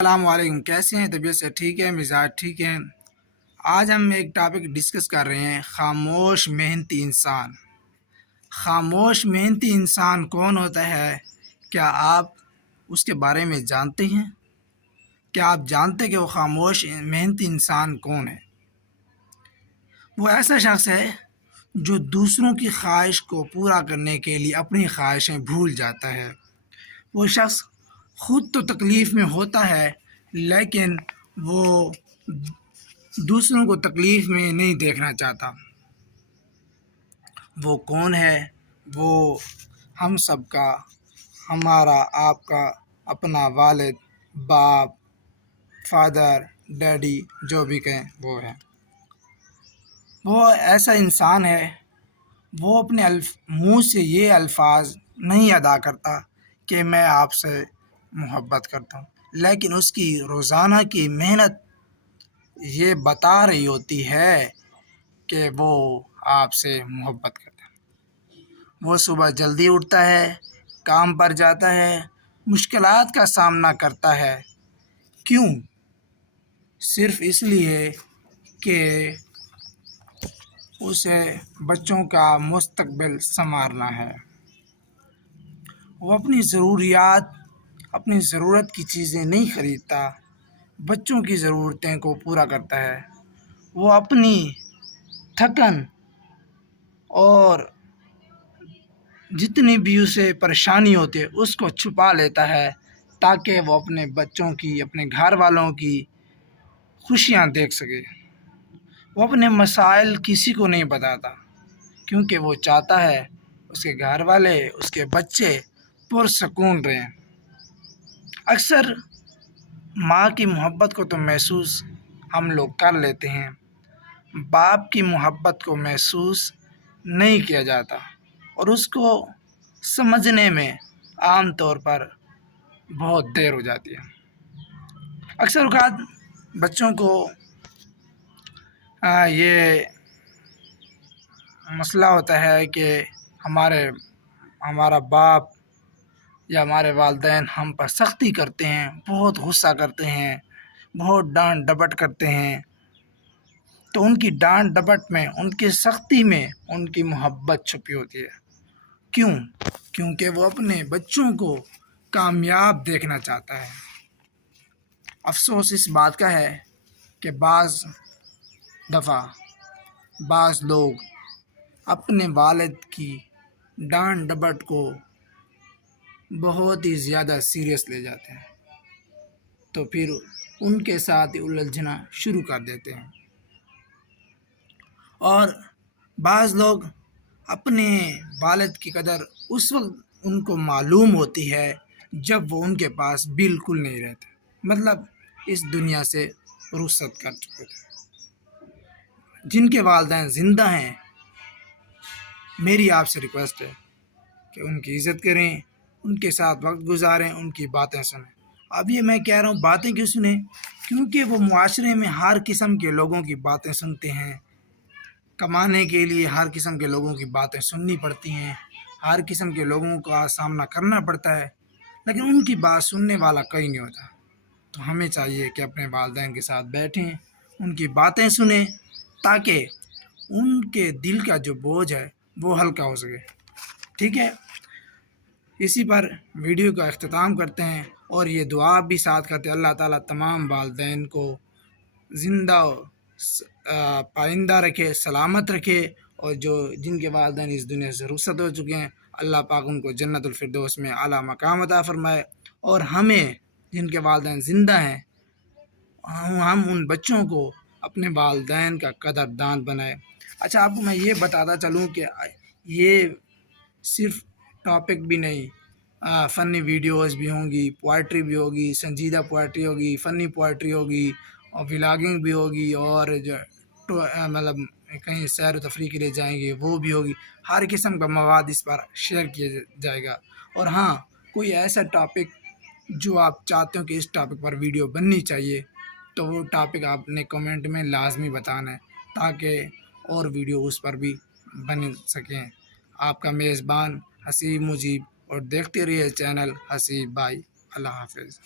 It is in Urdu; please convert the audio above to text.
السلام علیکم، کیسے ہیں؟ طبیعت سے ٹھیک ہے؟ مزاج ٹھیک ہے؟ آج ہم ایک ٹاپک ڈسکس کر رہے ہیں، خاموش محنتی انسان۔ خاموش محنتی انسان کون ہوتا ہے؟ کیا آپ اس کے بارے میں جانتے ہیں؟ کیا آپ جانتے ہیں کہ وہ خاموش محنتی انسان کون ہے؟ وہ ایسا شخص ہے جو دوسروں کی خواہش کو پورا کرنے کے لیے اپنی خواہشیں بھول جاتا ہے۔ وہ شخص خود تو تکلیف میں ہوتا ہے، لیکن وہ دوسروں کو تکلیف میں نہیں دیکھنا چاہتا۔ وہ کون ہے؟ وہ ہم سب کا، ہمارا، آپ کا اپنا والد، باپ، فادر، ڈیڈی، جو بھی کہیں وہ ہے۔ وہ ایسا انسان ہے، وہ اپنے منہ سے یہ الفاظ نہیں ادا کرتا کہ میں آپ سے محبت کرتا ہوں، لیکن اس کی روزانہ کی محنت یہ بتا رہی ہوتی ہے کہ وہ آپ سے محبت کرتا ہے۔ وہ صبح جلدی اٹھتا ہے، کام پر جاتا ہے، مشکلات کا سامنا کرتا ہے۔ کیوں؟ صرف اس لیے کہ اسے بچوں کا مستقبل سنوارنا ہے۔ وہ اپنی ضرورت کی چیزیں نہیں خریدتا، بچوں کی ضرورتیں کو پورا کرتا ہے۔ وہ اپنی تھکن اور جتنی بھی اسے پریشانی ہوتی ہے اس کو چھپا لیتا ہے تاکہ وہ اپنے بچوں کی، اپنے گھر والوں کی خوشیاں دیکھ سکے۔ وہ اپنے مسائل کسی کو نہیں بتاتا کیونکہ وہ چاہتا ہے اس کے گھر والے، اس کے بچے پرسکون رہیں۔ اکثر ماں کی محبت کو تو محسوس ہم لوگ کر لیتے ہیں، باپ کی محبت کو محسوس نہیں کیا جاتا، اور اس کو سمجھنے میں عام طور پر بہت دیر ہو جاتی ہے۔ اکثر اوقات بچوں کو یہ مسئلہ ہوتا ہے کہ ہمارا باپ یا ہمارے والدین ہم پر سختی کرتے ہیں، بہت غصہ کرتے ہیں، بہت ڈانٹ ڈپٹ کرتے ہیں، تو ان کی ڈانٹ ڈپٹ میں، ان کی سختی میں ان کی محبت چھپی ہوتی ہے۔ کیوں؟ کیونکہ وہ اپنے بچوں کو کامیاب دیکھنا چاہتا ہے۔ افسوس اس بات کا ہے کہ بعض دفعہ بعض لوگ اپنے والد کی ڈانٹ ڈپٹ کو بہت ہی زیادہ سیریس لے جاتے ہیں، تو پھر ان کے ساتھ الجھنا شروع کر دیتے ہیں۔ اور بعض لوگ اپنے والد کی قدر اس وقت ان کو معلوم ہوتی ہے جب وہ ان کے پاس بالکل نہیں رہتے، مطلب اس دنیا سے رخصت کر چکے تھے۔ جن کے والدین زندہ ہیں، میری آپ سے ریکویسٹ ہے کہ ان کی عزت کریں، ان کے ساتھ وقت گزاریں، ان کی باتیں سنیں۔ اب یہ میں کہہ رہا ہوں باتیں کیوں سنیں؟ کیونکہ وہ معاشرے میں ہر قسم کے لوگوں کی باتیں سنتے ہیں، کمانے کے لیے ہر قسم کے لوگوں کی باتیں سننی پڑتی ہیں، ہر قسم کے لوگوں کا سامنا کرنا پڑتا ہے، لیکن ان کی بات سننے والا کوئی نہیں ہوتا۔ تو ہمیں چاہیے کہ اپنے والدین کے ساتھ بیٹھیں، ان کی باتیں سنیں تاکہ ان کے دل کا جو بوجھ ہے وہ ہلکا ہو سکے۔ ٹھیک ہے؟ اسی پر ویڈیو کا اختتام کرتے ہیں، اور یہ دعا بھی ساتھ کرتے ہیں، اللہ تعالیٰ تمام والدین کو زندہ پائندہ رکھے، سلامت رکھے، اور جن کے والدین اس دنیا سے رخصت ہو چکے ہیں، اللہ پاک ان کو جنت الفردوس میں اعلیٰ مقام عطا فرمائے، اور ہمیں جن کے والدین زندہ ہیں ہم ان بچوں کو اپنے والدین کا قدردان بنائے۔ اچھا، آپ کو میں یہ بتاتا چلوں کہ یہ صرف ٹاپک بھی نہیں، فنی ویڈیوز بھی ہوں گی، پوائٹری بھی ہوگی، سنجیدہ پوائٹری ہوگی، فنی پوائٹری ہوگی، اور ولاگنگ بھی ہوگی، اور جو مطلب کہیں سیر و تفریح کے لیے جائیں گے وہ بھی ہوگی۔ ہر قسم کا مواد اس پر شیئر کیا جائے گا۔ اور ہاں، کوئی ایسا ٹاپک جو آپ چاہتے ہو کہ اس ٹاپک پر ویڈیو بننی چاہیے، تو وہ ٹاپک آپ نے کمنٹ میں لازمی بتانا ہے تاکہ اور ویڈیو اس پر بھی بن سکیں۔ آپ کا میزبان حسیب مجیب، اور دیکھتے رہیے چینل حسیب بھائی۔ اللہ حافظ۔